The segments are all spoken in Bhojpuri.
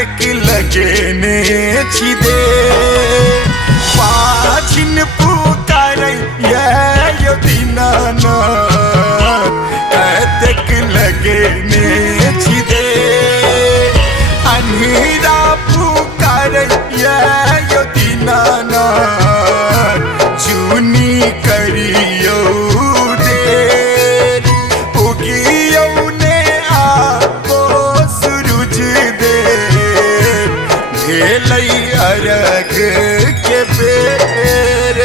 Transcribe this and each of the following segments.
देख लगने छिदे पाछिन पुकार यो दीनानाथ देख लगने छिदे अन्हीरा पुकार यो दीनानाथ चुनी करियो देर उगियो ने आपो सूरज दे भेलई अरग के बेर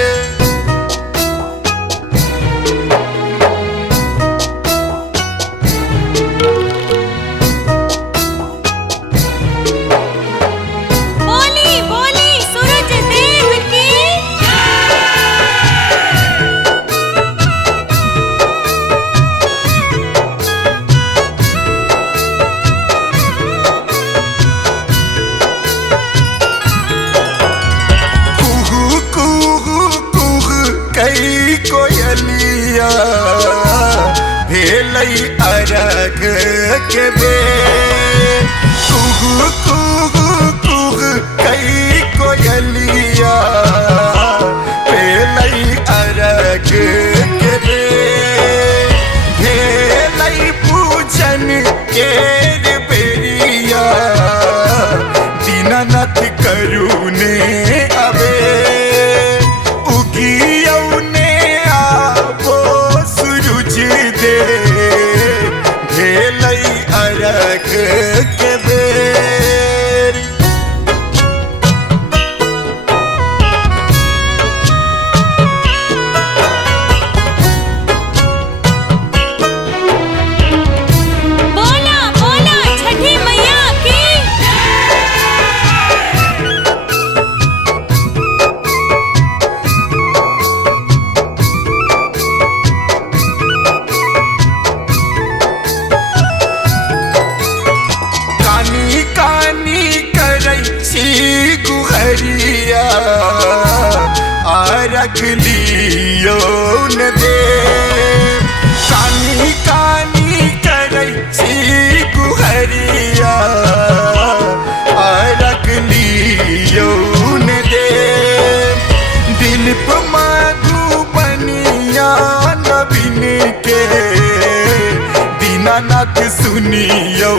कई कोयलिया भेलई अरग के बेर कुहू कुहू कुहू कई कोयलिया भेलई अरग के बेर भेलई पूजन के बेरिया दीनानाथ करुणे अबे भेलई अरग के बेर बोला बोला छठी मैया की गुहरिया रख लियो न दे कानी कानी करई सी गुहरिया रख लियो न दे दिल पे मधुबनिया नवीन के दीनानाथ सुनियो